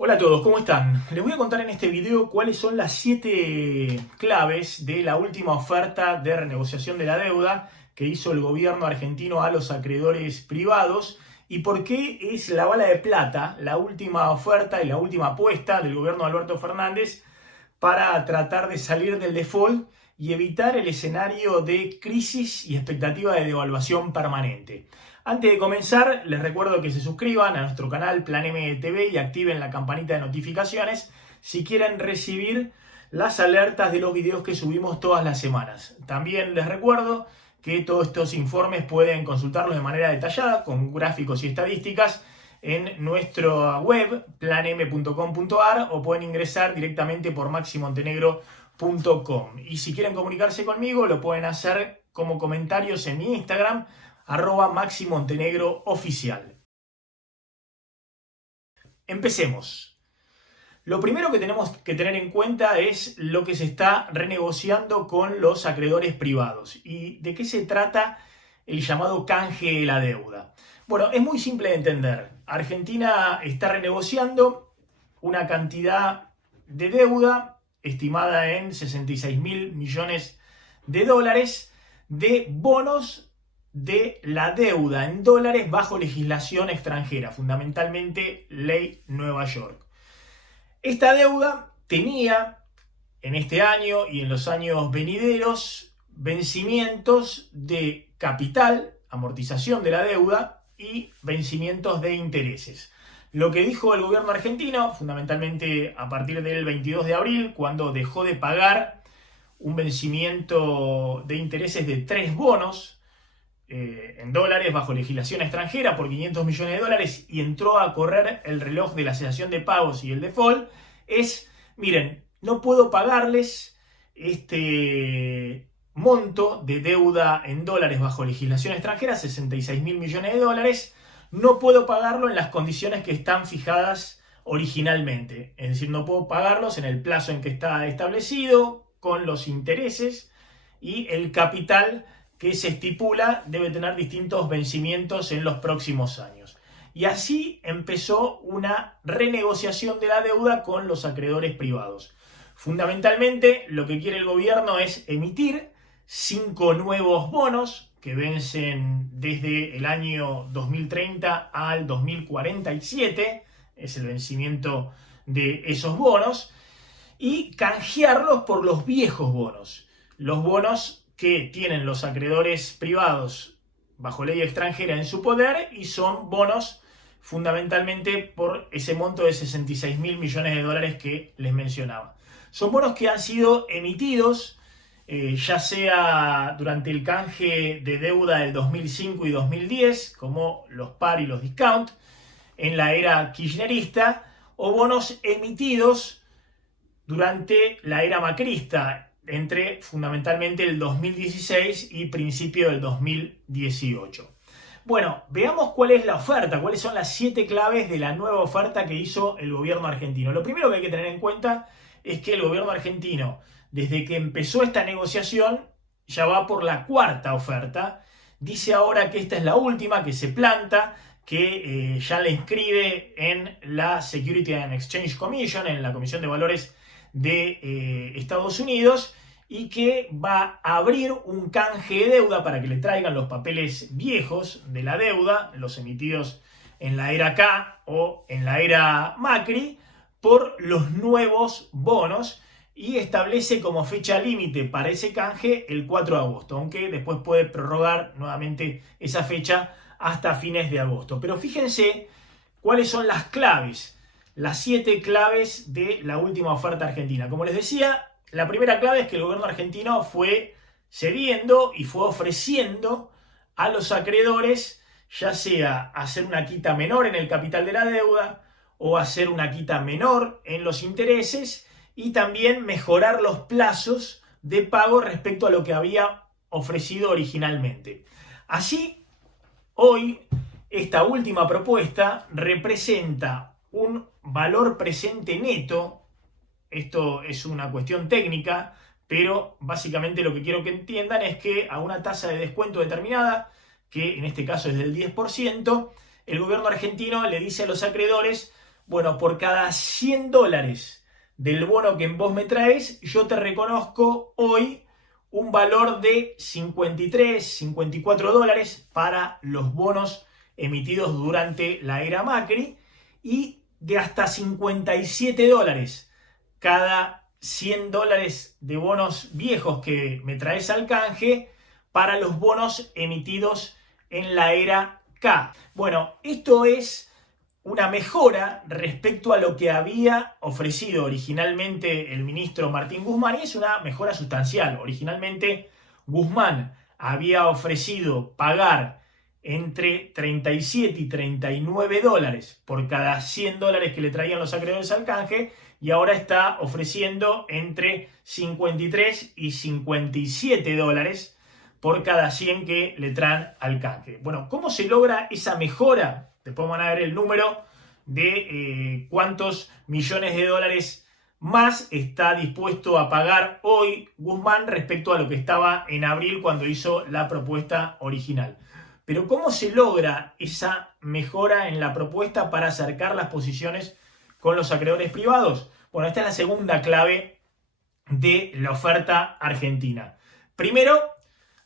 Hola a todos, ¿cómo están? Les voy a contar en este video cuáles son las 7 claves de la última oferta de renegociación de la deuda que hizo el gobierno argentino a los acreedores privados y por qué es la bala de plata la última oferta y la última apuesta del gobierno de Alberto Fernández para tratar de salir del default y evitar el escenario de crisis y expectativa de devaluación permanente. Antes de comenzar, les recuerdo que se suscriban a nuestro canal Plan M TV y activen la campanita de notificaciones si quieren recibir las alertas de los videos que subimos todas las semanas. También les recuerdo que todos estos informes pueden consultarlos de manera detallada con gráficos y estadísticas en nuestra web planem.com.ar o pueden ingresar directamente por maximontenegro.com. Y si quieren comunicarse conmigo lo pueden hacer como comentarios en mi Instagram @maximontenegrooficial. Empecemos. Lo primero que tenemos que tener en cuenta es lo que se está renegociando con los acreedores privados. ¿Y de qué se trata el llamado canje de la deuda? Bueno, es muy simple de entender. Argentina está renegociando una cantidad de deuda estimada en 66.000 millones de dólares de bonos de la deuda en dólares bajo legislación extranjera, fundamentalmente Ley Nueva York. Esta deuda tenía en este año y en los años venideros vencimientos de capital, amortización de la deuda y vencimientos de intereses. Lo que dijo el gobierno argentino, fundamentalmente a partir del 22 de abril, cuando dejó de pagar un vencimiento de intereses de 3 bonos, en dólares bajo legislación extranjera por 500 millones de dólares y entró a correr el reloj de la cesación de pagos y el default, es, miren, no puedo pagarles este monto de deuda en dólares bajo legislación extranjera, 66.000 millones de dólares, no puedo pagarlo en las condiciones que están fijadas originalmente, es decir, no puedo pagarlos en el plazo en que está establecido, con los intereses y el capital que se estipula debe tener distintos vencimientos en los próximos años. Y así empezó una renegociación de la deuda con los acreedores privados. Fundamentalmente lo que quiere el gobierno es emitir 5 nuevos bonos que vencen desde el año 2030 al 2047, es el vencimiento de esos bonos, y canjearlos por los viejos bonos. Los bonos que tienen los acreedores privados bajo ley extranjera en su poder y son bonos fundamentalmente por ese monto de 66.000 millones de dólares que les mencionaba. Son bonos que han sido emitidos ya sea durante el canje de deuda del 2005 y 2010, como los par y los discount, en la era kirchnerista, o bonos emitidos durante la era macrista, entre fundamentalmente el 2016 y principio del 2018. Bueno, veamos cuál es la oferta, cuáles son las 7 claves de la nueva oferta que hizo el gobierno argentino. Lo primero que hay que tener en cuenta es que el gobierno argentino, desde que empezó esta negociación, ya va por la 4ª oferta. Dice ahora que esta es la última, que se planta, que ya la inscribe en la Security and Exchange Commission, en la Comisión de Valores de Estados Unidos, y que va a abrir un canje de deuda para que le traigan los papeles viejos de la deuda, los emitidos en la era K o en la era Macri, por los nuevos bonos, y establece como fecha límite para ese canje el 4 de agosto, aunque después puede prorrogar nuevamente esa fecha hasta fines de agosto. Pero fíjense cuáles son las claves, las 7 claves de la última oferta argentina. Como les decía, la primera clave es que el gobierno argentino fue cediendo y fue ofreciendo a los acreedores ya sea hacer una quita menor en el capital de la deuda o hacer una quita menor en los intereses y también mejorar los plazos de pago respecto a lo que había ofrecido originalmente. Así, hoy, esta última propuesta representa un valor presente neto. Esto es una cuestión técnica, pero básicamente lo que quiero que entiendan es que a una tasa de descuento determinada, que en este caso es del 10%, el gobierno argentino le dice a los acreedores: Bueno, por cada 100 dólares del bono que vos me traes, yo te reconozco hoy un valor de 53, 54 dólares para los bonos emitidos durante la era Macri y de hasta 57 dólares cada 100 dólares de bonos viejos que me traes al canje para los bonos emitidos en la era K. Bueno, esto es una mejora respecto a lo que había ofrecido originalmente el ministro Martín Guzmán, y es una mejora sustancial. Originalmente Guzmán había ofrecido pagar entre 37 y 39 dólares por cada 100 dólares que le traían los acreedores al canje, y ahora está ofreciendo entre 53 y 57 dólares por cada 100 que le traen al canje. Bueno, ¿cómo se logra esa mejora? Después van a ver el número de cuántos millones de dólares más está dispuesto a pagar hoy Guzmán respecto a lo que estaba en abril cuando hizo la propuesta original. Pero ¿cómo se logra esa mejora en la propuesta para acercar las posiciones con los acreedores privados? Bueno, esta es la segunda clave de la oferta argentina. Primero,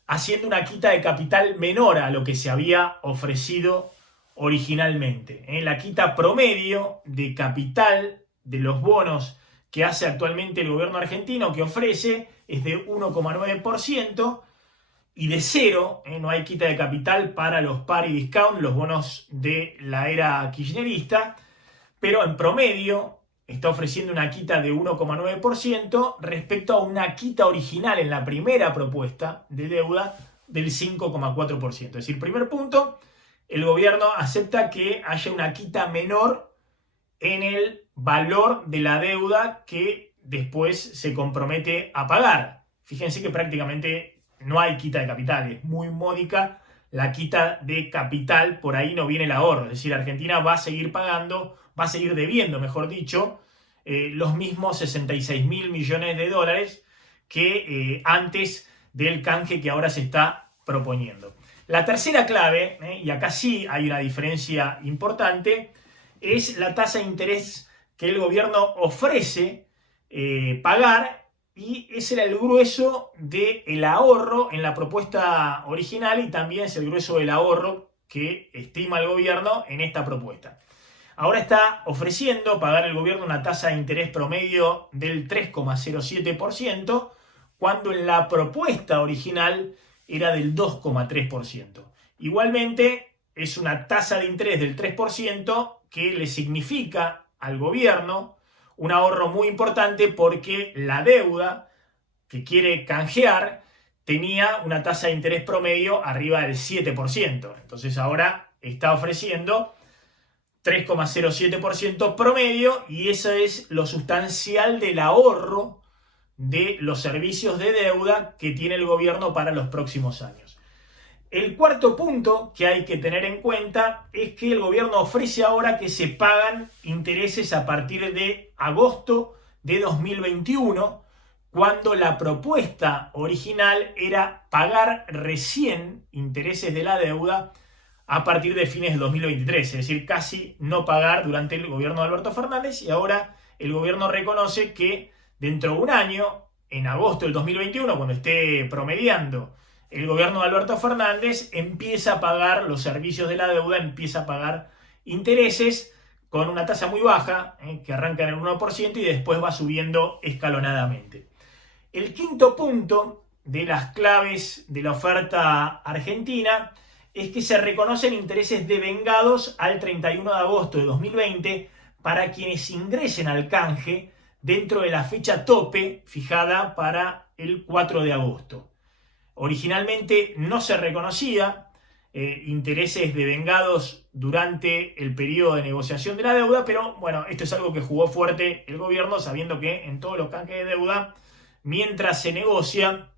haciendo una quita de capital menor a lo que se había ofrecido originalmente. La quita promedio de capital de los bonos que hace actualmente el gobierno argentino, que ofrece, es de 1,9%, y de cero, no hay quita de capital para los par y discount, los bonos de la era kirchnerista, pero en promedio está ofreciendo una quita de 1,9% respecto a una quita original en la primera propuesta de deuda del 5,4%. Es decir, primer punto, el gobierno acepta que haya una quita menor en el valor de la deuda que después se compromete a pagar. Fíjense que prácticamente no hay quita de capital, es muy módica la quita de capital, por ahí no viene el ahorro. Es decir, Argentina va a seguir pagando, va a seguir debiendo, mejor dicho, los mismos 66.000 millones de dólares que antes del canje que ahora se está proponiendo. La tercera clave, y acá sí hay una diferencia importante, es la tasa de interés que el gobierno ofrece pagar, y ese era el grueso del ahorro en la propuesta original y también es el grueso del ahorro que estima el gobierno en esta propuesta. Ahora está ofreciendo pagar el gobierno una tasa de interés promedio del 3,07%, cuando en la propuesta original era del 2,3%. Igualmente, es una tasa de interés del 3% que le significa al gobierno un ahorro muy importante, porque la deuda que quiere canjear tenía una tasa de interés promedio arriba del 7%. Entonces ahora está ofreciendo 3,07% promedio, y eso es lo sustancial del ahorro de los servicios de deuda que tiene el gobierno para los próximos años. El cuarto punto que hay que tener en cuenta es que el gobierno ofrece ahora que se pagan intereses a partir de agosto de 2021, cuando la propuesta original era pagar recién intereses de la deuda a partir de fines de 2023, es decir, casi no pagar durante el gobierno de Alberto Fernández, y ahora el gobierno reconoce que dentro de un año, en agosto del 2021, cuando esté promediando el gobierno de Alberto Fernández, empieza a pagar los servicios de la deuda, empieza a pagar intereses con una tasa muy baja, que arranca en el 1% y después va subiendo escalonadamente. El quinto punto de las claves de la oferta argentina es que se reconocen intereses devengados al 31 de agosto de 2020 para quienes ingresen al canje dentro de la fecha tope fijada para el 4 de agosto. Originalmente no se reconocía intereses devengados durante el periodo de negociación de la deuda, pero bueno, esto es algo que jugó fuerte el gobierno, sabiendo que en todos los canjes de deuda, mientras se negocia,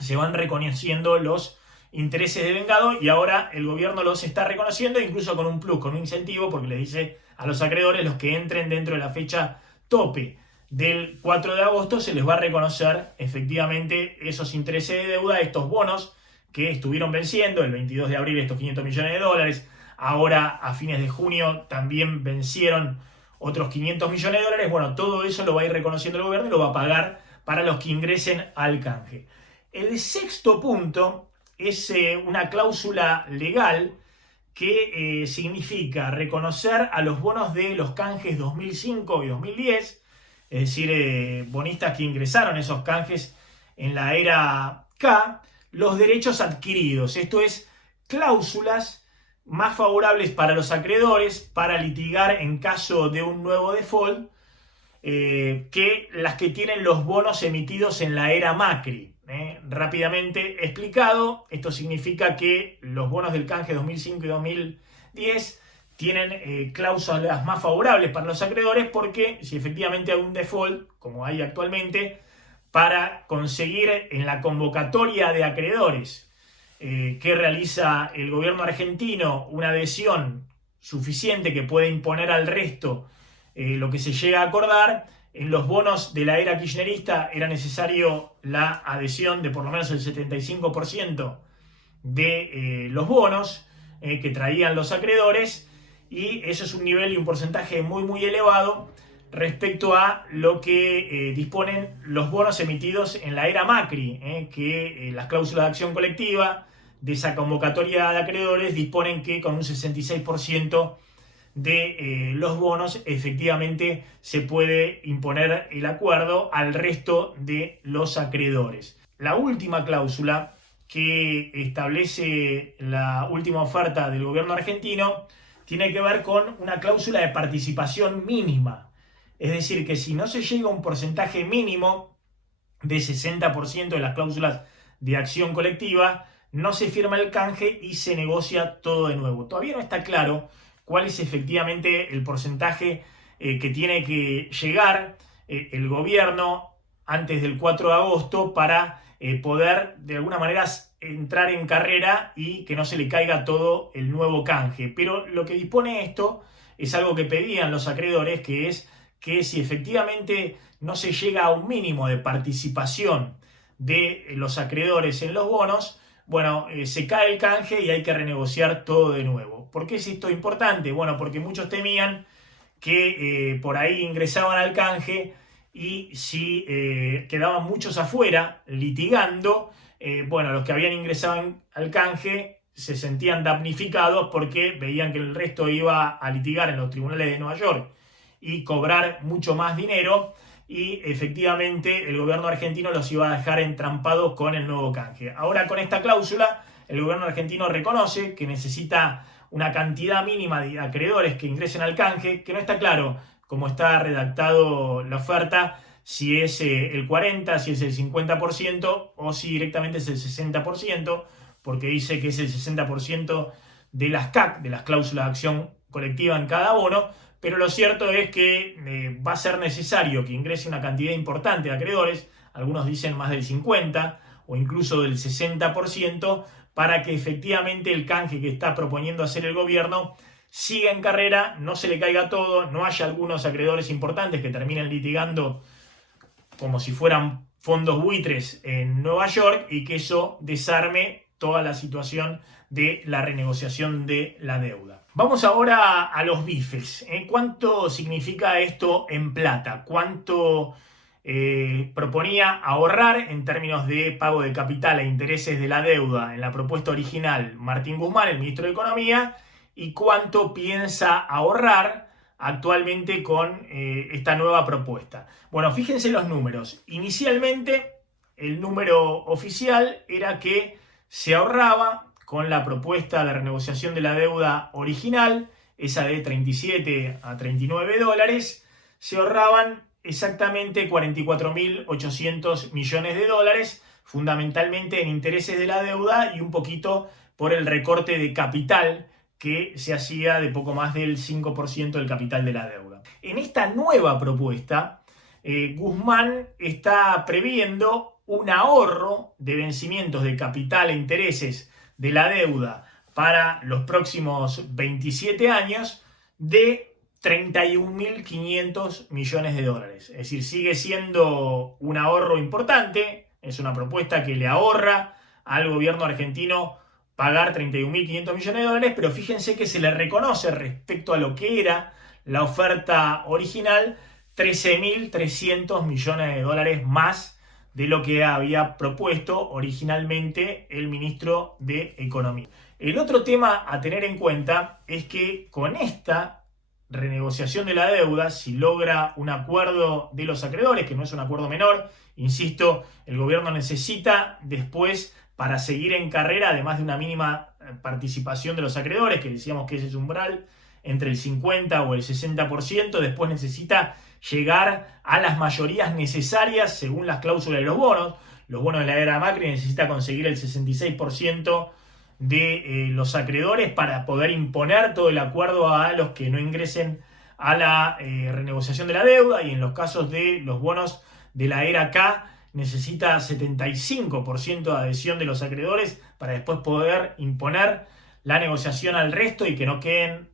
se van reconociendo los intereses devengados, y ahora el gobierno los está reconociendo, incluso con un plus, con un incentivo, porque les dice a los acreedores: los que entren dentro de la fecha tope del 4 de agosto se les va a reconocer efectivamente esos intereses de deuda, estos bonos que estuvieron venciendo el 22 de abril, estos 500 millones de dólares. Ahora a fines de junio también vencieron otros 500 millones de dólares. Bueno, todo eso lo va a ir reconociendo el gobierno y lo va a pagar para los que ingresen al canje. El sexto punto es una cláusula legal que significa reconocer a los bonos de los canjes 2005 y 2010, es decir, bonistas que ingresaron esos canjes en la era K, los derechos adquiridos. Esto es, cláusulas más favorables para los acreedores para litigar en caso de un nuevo default que las que tienen los bonos emitidos en la era Macri. Rápidamente explicado, esto significa que los bonos del canje 2005 y 2010 tienen cláusulas más favorables para los acreedores porque si efectivamente hay un default, como hay actualmente, para conseguir en la convocatoria de acreedores que realiza el gobierno argentino una adhesión suficiente que puede imponer al resto lo que se llega a acordar. En los bonos de la era kirchnerista era necesario la adhesión de por lo menos el 75% de los bonos que traían los acreedores, y eso es un nivel y un porcentaje muy elevado respecto a lo que disponen los bonos emitidos en la era Macri, que las cláusulas de acción colectiva de esa convocatoria de acreedores disponen que con un 66% de los bonos efectivamente se puede imponer el acuerdo al resto de los acreedores. La última cláusula que establece la última oferta del gobierno argentino tiene que ver con una cláusula de participación mínima. Es decir, que si no se llega a un porcentaje mínimo de 60% de las cláusulas de acción colectiva, no se firma el canje y se negocia todo de nuevo. Todavía no está claro cuál es efectivamente el porcentaje que tiene que llegar el gobierno antes del 4 de agosto para poder de alguna manera entrar en carrera y que no se le caiga todo el nuevo canje. Pero lo que dispone esto es algo que pedían los acreedores, que es que si efectivamente no se llega a un mínimo de participación de los acreedores en los bonos, bueno, se cae el canje y hay que renegociar todo de nuevo. ¿Por qué es esto importante? Bueno, porque muchos temían que por ahí ingresaban al canje y si quedaban muchos afuera litigando, bueno, los que habían ingresado al canje se sentían damnificados porque veían que el resto iba a litigar en los tribunales de Nueva York y cobrar mucho más dinero, y efectivamente el gobierno argentino los iba a dejar entrampados con el nuevo canje. Ahora, con esta cláusula, el gobierno argentino reconoce que necesita una cantidad mínima de acreedores que ingresen al canje, que no está claro cómo está redactado la oferta, si es el 40%, si es el 50% o si directamente es el 60%, porque dice que es el 60% de las CAC, de las cláusulas de acción colectiva en cada bono, pero lo cierto es que va a ser necesario que ingrese una cantidad importante de acreedores, algunos dicen más del 50% o incluso del 60%, para que efectivamente el canje que está proponiendo hacer el gobierno siga en carrera, no se le caiga todo, no haya algunos acreedores importantes que terminen litigando como si fueran fondos buitres en Nueva York, y que eso desarme toda la situación de la renegociación de la deuda. Vamos ahora a los bifes. ¿Cuánto significa esto en plata? ¿Cuánto proponía ahorrar en términos de pago de capital e intereses de la deuda en la propuesta original Martín Guzmán, el ministro de Economía? ¿Y cuánto piensa ahorrar actualmente con esta nueva propuesta? Bueno, fíjense los números. Inicialmente, el número oficial era que se ahorraba con la propuesta de renegociación de la deuda original, esa de 37 a 39 dólares, se ahorraban exactamente 44.800 millones de dólares, fundamentalmente en intereses de la deuda y un poquito por el recorte de capital que se hacía de poco más del 5% del capital de la deuda. En esta nueva propuesta, Guzmán está previendo un ahorro de vencimientos de capital e intereses de la deuda para los próximos 27 años de 31.500 millones de dólares. Es decir, sigue siendo un ahorro importante, es una propuesta que le ahorra al gobierno argentino pagar 31.500 millones de dólares, pero fíjense que se le reconoce respecto a lo que era la oferta original 13.300 millones de dólares más de lo que había propuesto originalmente el ministro de Economía. El otro tema a tener en cuenta es que con esta renegociación de la deuda, si logra un acuerdo de los acreedores, que no es un acuerdo menor, insisto, el gobierno necesita después, para seguir en carrera, además de una mínima participación de los acreedores, que decíamos que ese es umbral, entre el 50 o el 60%, después necesita llegar a las mayorías necesarias según las cláusulas de los bonos. Los bonos de la era Macri necesita conseguir el 66% de los acreedores para poder imponer todo el acuerdo a los que no ingresen a la renegociación de la deuda, y en los casos de los bonos de la era K necesita 75% de adhesión de los acreedores para después poder imponer la negociación al resto y que no queden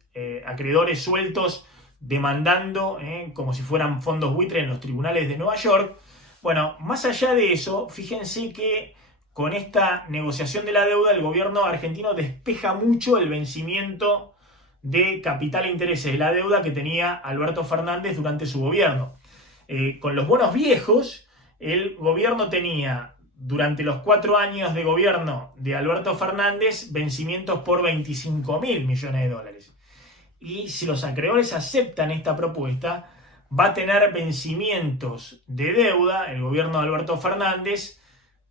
acreedores sueltos demandando como si fueran fondos buitre en los tribunales de Nueva York. Bueno, más allá de eso, fíjense que con esta negociación de la deuda el gobierno argentino despeja mucho el vencimiento de capital e intereses de la deuda que tenía Alberto Fernández durante su gobierno. Con los bonos viejos, el gobierno tenía durante los 4 años de gobierno de Alberto Fernández vencimientos por 25.000 millones de dólares. Y si los acreedores aceptan esta propuesta, va a tener vencimientos de deuda el gobierno de Alberto Fernández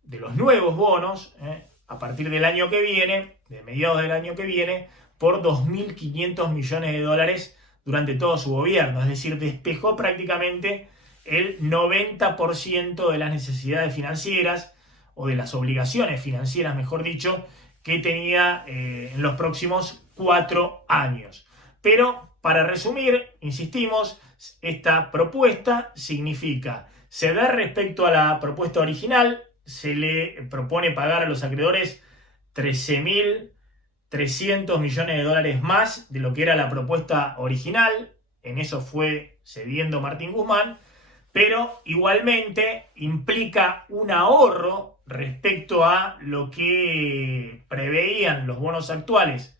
de los nuevos bonos a partir del año que viene, de mediados del año que viene, por 2.500 millones de dólares durante todo su gobierno. Es decir, despejó prácticamente el 90% de las necesidades financieras, o de las obligaciones financieras, mejor dicho, que tenía en los próximos 4 años. Pero, para resumir, insistimos, esta propuesta significa ceder respecto a la propuesta original. Se le propone pagar a los acreedores 13.300 millones de dólares más de lo que era la propuesta original. En eso fue cediendo Martín Guzmán, pero igualmente implica un ahorro respecto a lo que preveían los bonos actuales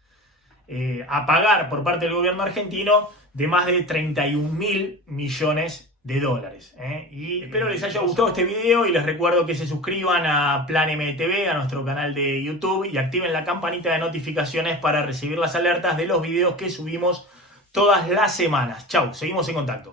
a pagar por parte del gobierno argentino, de más de 31.000 millones de dólares. Y espero les haya gustado este video y les recuerdo que se suscriban a Plan MTV, a nuestro canal de YouTube, y activen la campanita de notificaciones para recibir las alertas de los videos que subimos todas las semanas. Chau, seguimos en contacto.